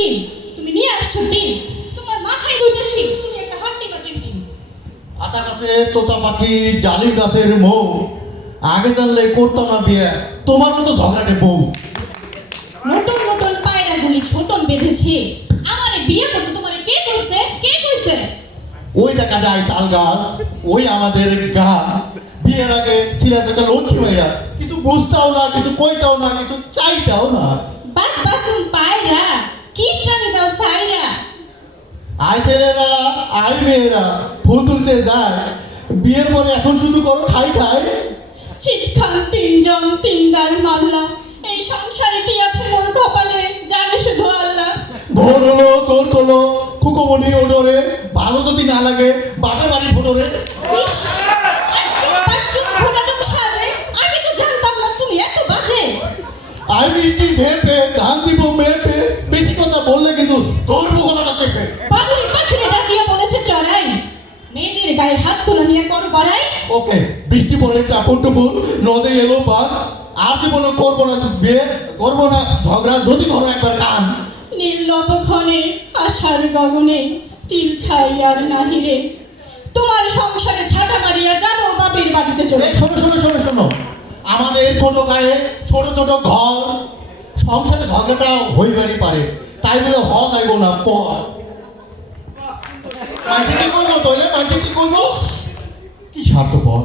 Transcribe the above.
সিম তুমি নিয়ে আসছো ডিম। তোমার মাথায় দুটো শিম তুমি একটা হাট্টি মাটির ডিম আতা গাছে তোতা পাখি ডালিম গাছের মৌ। আগে জানলে করতাম না বিয়ে তোমার মতো ঝগড়াটে বউ। নতুন নতুন পায়রাগুলি ছোটন বেঁধেছে। আমারে বিয়ে করতে তোমারে কে কইছে? কে কইছে? ওই দেখা যায় তাল গাছ ওই আমাদের গা বিয়ের আগে ছিলেন একটা লক্ষ্মী মেয়েরা কিছু বুঝতাও না কিছু কইতাও না কিছু চাইতাও না। বাক আই ছেলেরা আই মেয়েরা ফুল তুলতে যায়। বিয়ের পরে এখন শুধু করো খাই খাই। চিৎখান তিনজন তিনদার মাল্লা। এই সংসারে কি আছে মোর কপালে? জানে শুধু আল্লাহ। ভোর হলো তোর হলো কুকুমনি ওডরে ভালো যদি না লাগে বাপের বাড়ির ফোটরে আমি তো জানতাম না তুমি এত বাজে। আই মিষ্টি ঝেপে ধান দিব মেপে? বেশি কথা বললে কিন্তু তোর মুখটা মেয়েদের গায়ে হাত তোলা নিয়ে কর বড়াই ওকে বৃষ্টি পরে টাপুর টুপুর নদে এলো পাক আর জীবনে করব না বিয়ে? করব না? ঝগড়া যদি ধরো একবার কান। নির্লভ ক্ষণে আশার গগনে তিল ঠাই আর নাহিরে তোমার সংসারে ছাটা মারিয়া যাব বাপের বাড়িতে চলে। শোনো শোনো শোনো শোনো। আমাদের ছোট গায়ে ছোট ছোট ঘর। সংসারে ঝগড়াটা হইবারই পারে। তাই বলে হ যাইব না পর। মানসি কি করব তোলে মাঝে কি করব? কি স্বার্থপর?